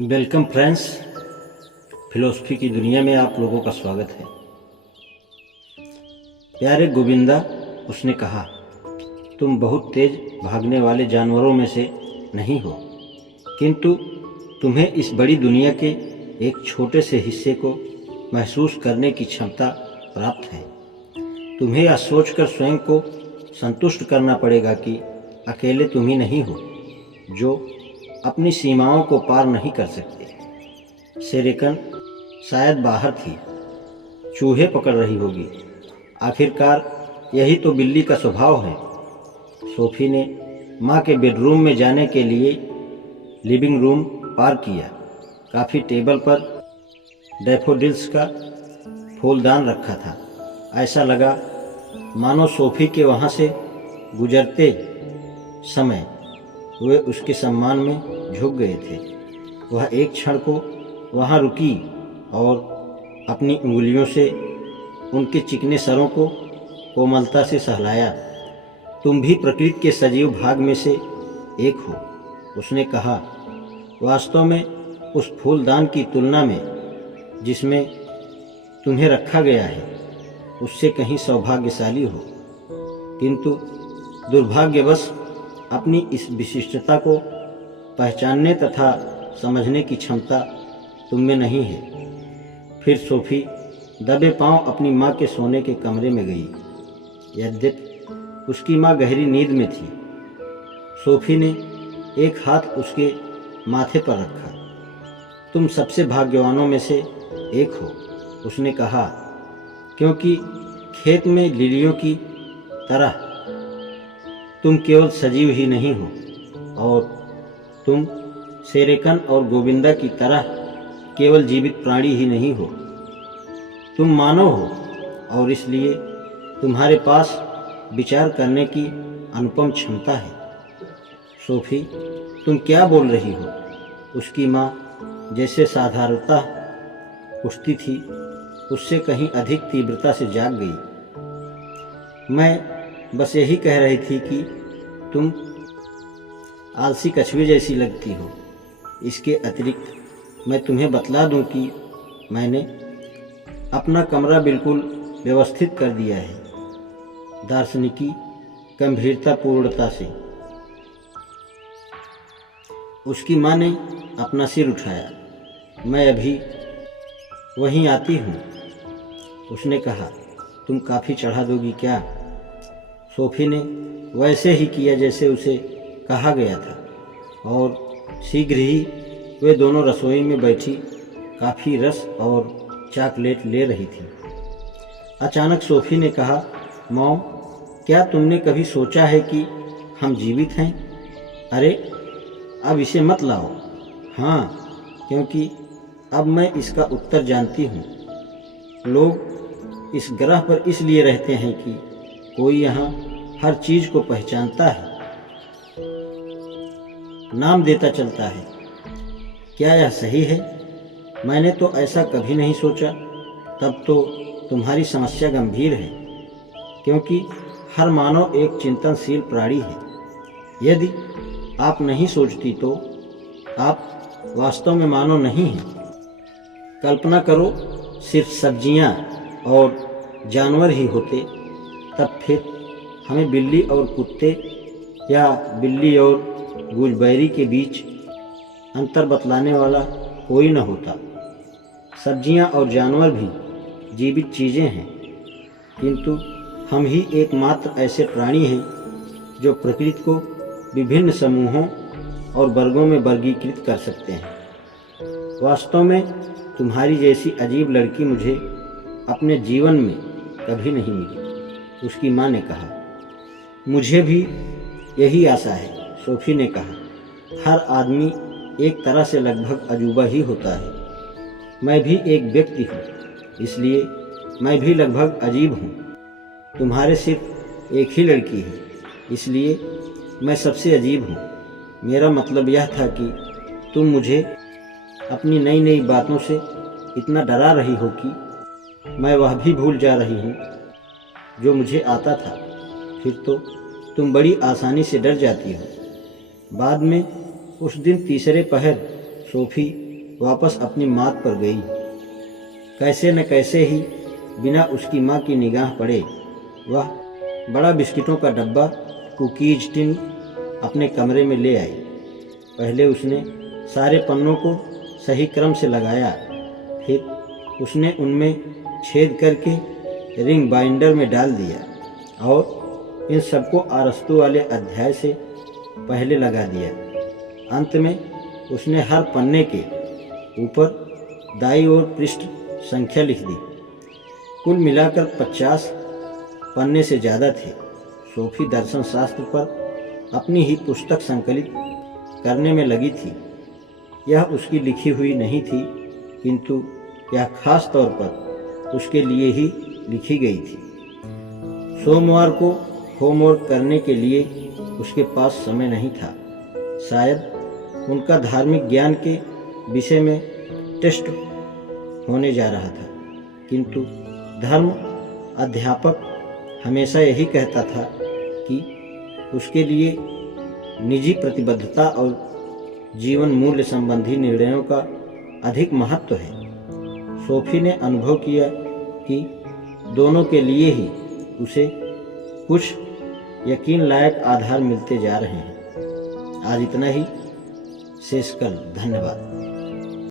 Welcome friends, philosophy की दुनिया में आप लोगों का स्वागत है। प्यारे गोविंदा, उसने कहा, तुम बहुत तेज भागने वाले जानवरों में से नहीं हो, किंतु तुम्हें इस बड़ी दुनिया के एक छोटे से हिस्से को महसूस करने की क्षमता प्राप्त है। तुम्हें यह सोचकर स्वयं को संतुष्ट करना पड़ेगा कि अकेले तुम ही नहीं हो जो अपनी सीमाओं को पार नहीं कर सकते। सेरेकन शायद बाहर थी, चूहे पकड़ रही होगी। आखिरकार यही तो बिल्ली का स्वभाव है। सोफी ने माँ के बेडरूम में जाने के लिए लिविंग रूम पार किया। काफ़ी टेबल पर डैफोडिल्स का फूलदान रखा था। ऐसा लगा मानो सोफी के वहाँ से गुजरते समय वे उसके सम्मान में झुक गए थे। वह एक क्षण को वहाँ रुकी और अपनी उंगलियों से उनके चिकने सरों को कोमलता से सहलाया। तुम भी प्रकृति के सजीव भाग में से एक हो, उसने कहा। वास्तव में उस फूलदान की तुलना में जिसमें तुम्हें रखा गया है उससे कहीं सौभाग्यशाली हो, किंतु दुर्भाग्यवश अपनी इस विशिष्टता को पहचानने तथा समझने की क्षमता तुम में नहीं है। फिर सोफी दबे पांव अपनी माँ के सोने के कमरे में गई। यद्यपि उसकी माँ गहरी नींद में थी, सोफी ने एक हाथ उसके माथे पर रखा। तुम सबसे भाग्यवानों में से एक हो, उसने कहा, क्योंकि खेत में लिलियों की तरह तुम केवल सजीव ही नहीं हो और तुम सेरेकन और गोविंदा की तरह केवल जीवित प्राणी ही नहीं हो। तुम मानव हो और इसलिए तुम्हारे पास विचार करने की अनुपम क्षमता है। सोफी, तुम क्या बोल रही हो? उसकी माँ जैसे साधारणतः उठती थी उससे कहीं अधिक तीव्रता से जाग गई। मैं बस यही कह रही थी कि तुम आलसी कछुए जैसी लगती हो। इसके अतिरिक्त मैं तुम्हें बतला दूं कि मैंने अपना कमरा बिल्कुल व्यवस्थित कर दिया है, दार्शनिकी गंभीरतापूर्णता से। उसकी माँ ने अपना सिर उठाया। मैं अभी वहीं आती हूँ, उसने कहा। तुम काफ़ी चढ़ा दोगी क्या? सोफी ने वैसे ही किया जैसे उसे कहा गया था और शीघ्र ही वे दोनों रसोई में बैठी काफ़ी रस और चॉकलेट ले रही थी। अचानक सोफी ने कहा, मॉम, क्या तुमने कभी सोचा है कि हम जीवित हैं? अरे, अब इसे मत लाओ। हाँ, क्योंकि अब मैं इसका उत्तर जानती हूँ। लोग इस ग्रह पर इसलिए रहते हैं कि कोई यहाँ हर चीज को पहचानता है, नाम देता चलता है। क्या यह सही है? मैंने तो ऐसा कभी नहीं सोचा। तब तो तुम्हारी समस्या गंभीर है, क्योंकि हर मानव एक चिंतनशील प्राणी है। यदि आप नहीं सोचती तो आप वास्तव में मानव नहीं हैं। कल्पना करो, सिर्फ सब्जियां और जानवर ही होते, तब फिर हमें बिल्ली और कुत्ते या बिल्ली और गूजबेरी के बीच अंतर बतलाने वाला कोई न होता। सब्जियां और जानवर भी जीवित चीज़ें हैं, किंतु हम ही एकमात्र ऐसे प्राणी हैं जो प्रकृति को विभिन्न समूहों और वर्गों में वर्गीकृत कर सकते हैं। वास्तव में तुम्हारी जैसी अजीब लड़की मुझे अपने जीवन में कभी नहीं मिली, उसकी माँ ने कहा। मुझे भी यही आशा है, सोफी ने कहा। हर आदमी एक तरह से लगभग अजूबा ही होता है। मैं भी एक व्यक्ति हूँ, इसलिए मैं भी लगभग अजीब हूँ। तुम्हारे सिर्फ एक ही लड़की है, इसलिए मैं सबसे अजीब हूँ। मेरा मतलब यह था कि तुम मुझे अपनी नई नई बातों से इतना डरा रही हो कि मैं वह भी भूल जा रही हूँ जो मुझे आता था। फिर तो तुम बड़ी आसानी से डर जाती हो। बाद में उस दिन तीसरे पहर सोफी वापस अपनी मात पर गई। कैसे न कैसे ही बिना उसकी माँ की निगाह पड़े वह बड़ा बिस्किटों का डब्बा कुकीज टिन अपने कमरे में ले आई। पहले उसने सारे पन्नों को सही क्रम से लगाया, फिर उसने उनमें छेद करके रिंग बाइंडर में डाल दिया और इन सबको अरस्तु वाले अध्याय से पहले लगा दिया। अंत में उसने हर पन्ने के ऊपर दाईं ओर पृष्ठ संख्या लिख दी। कुल मिलाकर 50 पन्ने से ज़्यादा थे। सोफी दर्शन शास्त्र पर अपनी ही पुस्तक संकलित करने में लगी थी। यह उसकी लिखी हुई नहीं थी, किंतु यह खास तौर पर उसके लिए ही लिखी गई थी। सोमवार को होमवर्क करने के लिए उसके पास समय नहीं था। शायद उनका धार्मिक ज्ञान के विषय में टेस्ट होने जा रहा था, किंतु धर्म अध्यापक हमेशा यही कहता था कि उसके लिए निजी प्रतिबद्धता और जीवन मूल्य संबंधी निर्णयों का अधिक महत्व है। सोफी ने अनुभव किया कि दोनों के लिए ही उसे कुछ यकीन लायक आधार मिलते जा रहे हैं। आज इतना ही, शेष कल। धन्यवाद।